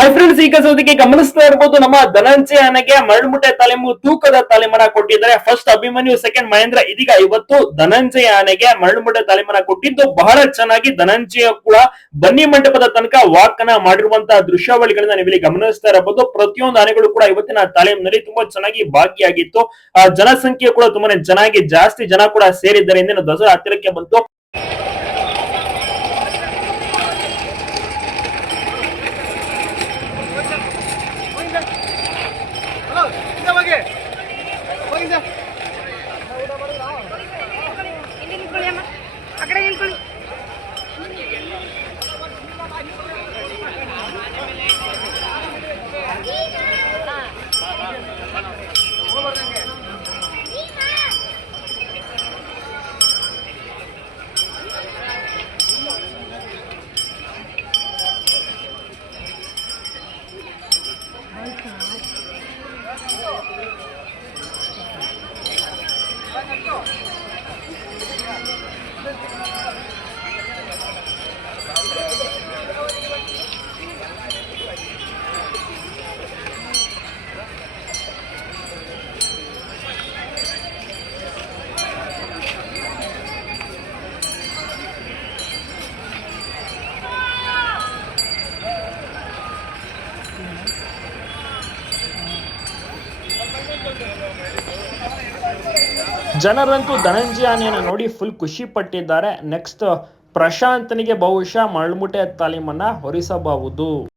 Hi friends ಈಗ ಸದ್ಯಕ್ಕೆ ಗಮನಿಸ್ತಾ ಇರ್ಬೋದು, ನಮ್ಮ ಧನಂಜಯ ಅನಗೆ ಮರಳುಮುಟ್ಟೆ ತಾಲೀಮು ತೂಕದ ತಾಲೀಮನ್ನ ಕೊಟ್ಟಿದ್ದಾರೆ. ಫಸ್ಟ್ ಅಭಿಮನ್ಯು ಸೆಕೆಂಡ್ ಮಹೇಂದ್ರ, ಇದೀಗ ಇವತ್ತು ಧನಂಜಯ ಆನೆಗೆ ಮರಳುಮುಟ್ಟೆ ತಾಲೀಮನ್ನ ಕೊಟ್ಟಿದ್ದು. ಬಹಳ ಚೆನ್ನಾಗಿ ಧನಂಜಯ ಕೂಡ ಬನ್ನಿ ಮಂಟಪದ ತನಕ ವಾಕ್ ಅನ್ನ ಮಾಡಿರುವಂತಹ ದೃಶ್ಯಾವಳಿಗಳನ್ನ ನೀವಿಲ್ಲಿ ಗಮನಿಸ್ತಾ ಇರಬಹುದು. ಪ್ರತಿಯೊಂದು ಆನೆಗಳು ಕೂಡ ಇವತ್ತಿನ ತಾಲೀಮಿನಲ್ಲಿ ತುಂಬಾ ಚೆನ್ನಾಗಿ ಭಾಗಿಯಾಗಿತ್ತು. ಜನಸಂಖ್ಯೆ ಕೂಡ ತುಂಬಾನೇ ಚೆನ್ನಾಗಿ, ಜಾಸ್ತಿ ಜನ ಕೂಡ ಸೇರಿದ್ದಾರೆ. ಇಂದಿನ ದಸರಾ ಹತ್ತಿರಕ್ಕೆ ಬಂತು. げ。Go. ಜನರಂತೂ ಧನಂಜಯ ಆನೆಯನ್ನ ನೋಡಿ ಫುಲ್ ಖುಷಿ ಪಟ್ಟಿದ್ದಾರೆ. ನೆಕ್ಸ್ಟ್ ಪ್ರಶಾಂತನಿಗೆ ಬಹುಶಃ ಮಳ್ಮುಟೆ ತಾಲೀಮನ್ನ ಹೊರಿಸಬಹುದು.